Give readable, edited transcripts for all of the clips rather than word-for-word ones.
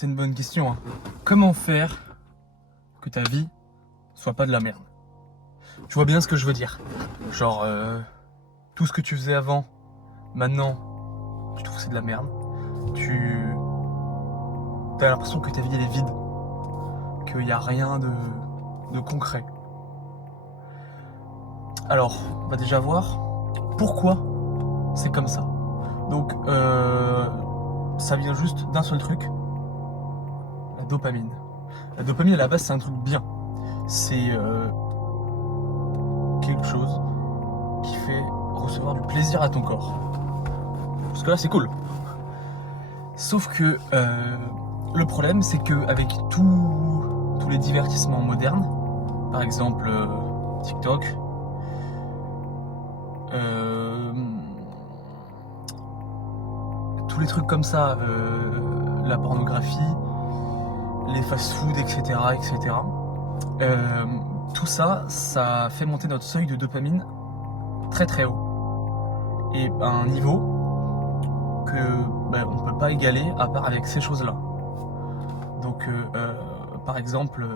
C'est une bonne question, hein. Comment faire que ta vie soit pas de la merde? Tu vois bien ce que je veux dire. Genre, tout ce que tu faisais avant, maintenant, tu trouves que c'est de la merde. T'as l'impression que ta vie elle est vide, qu'il n'y a rien de concret. Alors, on va déjà voir pourquoi c'est comme ça. Donc, ça vient juste d'un seul truc, la dopamine. La dopamine, à la base, c'est un truc bien. C'est quelque chose qui fait recevoir du plaisir à ton corps. Parce que là, c'est cool. Sauf que le problème, c'est qu'avec tous les divertissements modernes, par exemple TikTok, tous les trucs comme ça, la pornographie, les fast-food, etc. Tout ça, ça fait monter notre seuil de dopamine très très haut. Et à un niveau que on ne peut pas égaler à part avec ces choses-là. Donc, par exemple,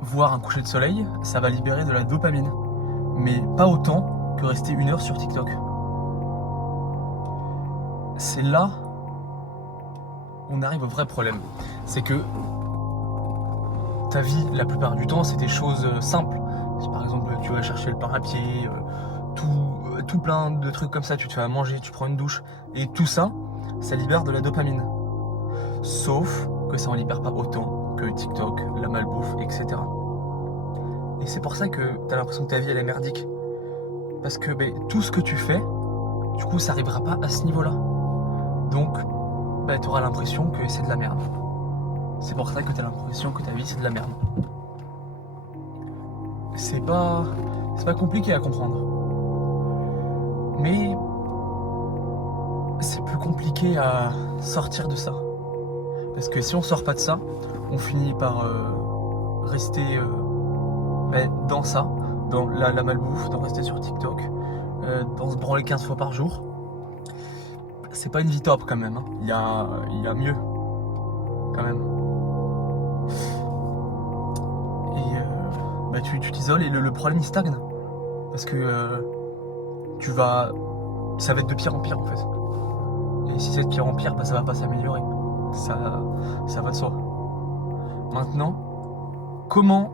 voir un coucher de soleil, ça va libérer de la dopamine. Mais pas autant que rester 1 heure sur TikTok. C'est là où on arrive au vrai problème. C'est que ta vie, la plupart du temps, c'est des choses simples. Si par exemple, tu vas chercher le pain à pied, tout plein de trucs comme ça, tu te fais à manger, tu prends une douche, et tout ça, ça libère de la dopamine. Sauf que ça en libère pas autant que TikTok, la malbouffe, etc. Et c'est pour ça que tu as l'impression que ta vie elle est merdique. Parce que tout ce que tu fais, du coup, ça n'arrivera pas à ce niveau-là. Donc, tu auras l'impression que c'est de la merde. C'est pour ça que tu as l'impression que ta vie c'est de la merde. C'est pas compliqué à comprendre. Mais c'est plus compliqué à sortir de ça. Parce que si on sort pas de ça, on finit par rester dans ça, dans la malbouffe, dans rester sur TikTok, dans se branler 15 fois par jour. C'est pas une vie top quand même, hein. Il y a mieux quand même. Et tu t'isoles et le problème il stagne. Parce que ça va être de pire en pire en fait. Et si c'est de pire en pire, ça va pas s'améliorer. Ça va de soi. Maintenant, comment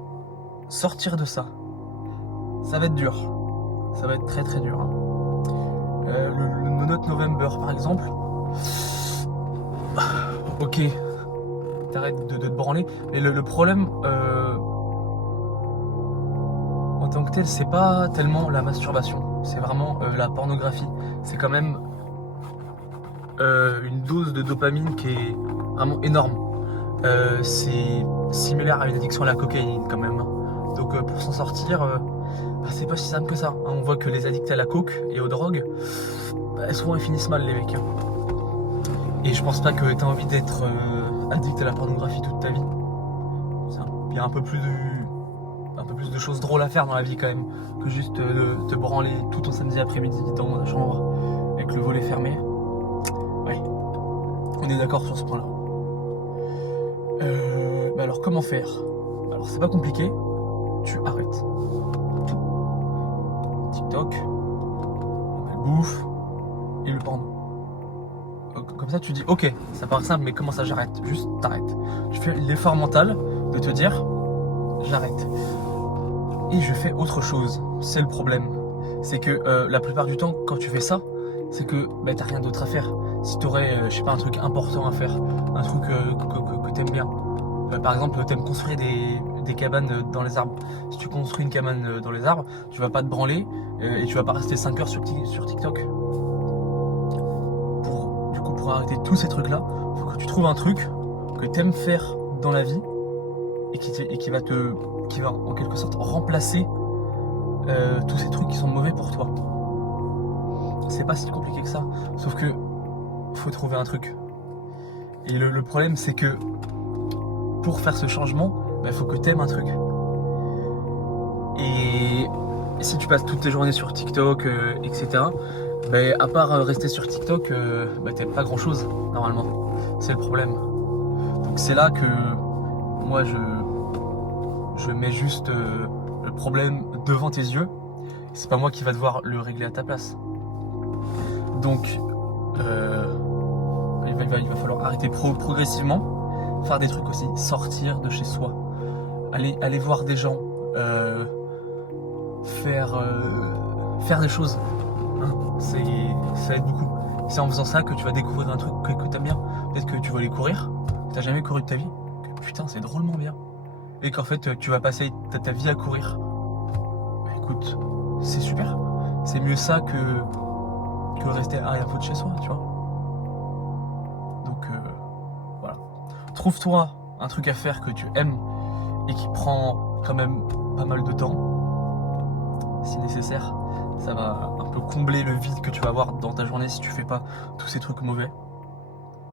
sortir de ça? Ça va être dur. Ça va être très très dur, hein. Le Note November par exemple. Ok, t'arrêtes de te branler. Mais le problème en tant que tel, c'est pas tellement la masturbation. C'est vraiment la pornographie. C'est quand même une dose de dopamine qui est vraiment énorme. C'est similaire à une addiction à la cocaïne quand même. Donc pour s'en sortir, c'est pas si simple que ça. On voit que les addicts à la coke et aux drogues, souvent ils finissent mal les mecs. Et je pense pas que t'as envie d'être addict à la pornographie toute ta vie. Il y a un peu plus de choses drôles à faire dans la vie quand même que juste te branler tout ton samedi après-midi dans la chambre avec le volet fermé. Ouais, on est d'accord sur ce point-là. Alors comment faire? Alors c'est pas compliqué, tu arrêtes tout. TikTok, la malbouffe et le porno. Comme ça tu dis ok, ça paraît simple mais comment ça j'arrête? Juste t'arrêtes. Tu fais l'effort mental de te dire j'arrête. Et je fais autre chose. C'est le problème. C'est que la plupart du temps quand tu fais ça, c'est que t'as rien d'autre à faire. Si t'aurais, un truc important à faire, un truc que t'aimes bien. Par exemple, t'aimes construire des cabanes dans les arbres. Si tu construis une cabane dans les arbres, tu vas pas te branler et tu vas pas rester 5 heures sur TikTok. Pour arrêter tous ces trucs-là, il faut que tu trouves un truc que t'aimes faire dans la vie et qui va en quelque sorte remplacer tous ces trucs qui sont mauvais pour toi. C'est pas si compliqué que ça, sauf que faut trouver un truc. Et le problème c'est que pour faire ce changement, il faut que t'aimes un truc. Et si tu passes toutes tes journées sur TikTok, etc., à part rester sur TikTok, t'aimes pas grand chose normalement. C'est le problème. Donc Donc c'est là que moi je mets juste le problème devant tes yeux. C'est pas moi qui va devoir le régler à ta place. Donc il va falloir arrêter progressivement, faire des trucs aussi, sortir de chez soi, aller voir des gens, faire des choses. Hein, ça aide beaucoup. C'est en faisant ça que tu vas découvrir un truc que t'aimes bien. Peut-être que tu vas aller courir, que t'as jamais couru de ta vie, que putain c'est drôlement bien. Et qu'en fait tu vas passer ta vie à courir. Bah écoute, c'est super. C'est mieux ça que rester à rien foutre chez soi, tu vois. Donc voilà. Trouve-toi un truc à faire que tu aimes et qui prend quand même pas mal de temps, si nécessaire. Ça va un peu combler le vide que tu vas avoir dans ta journée si tu fais pas tous ces trucs mauvais.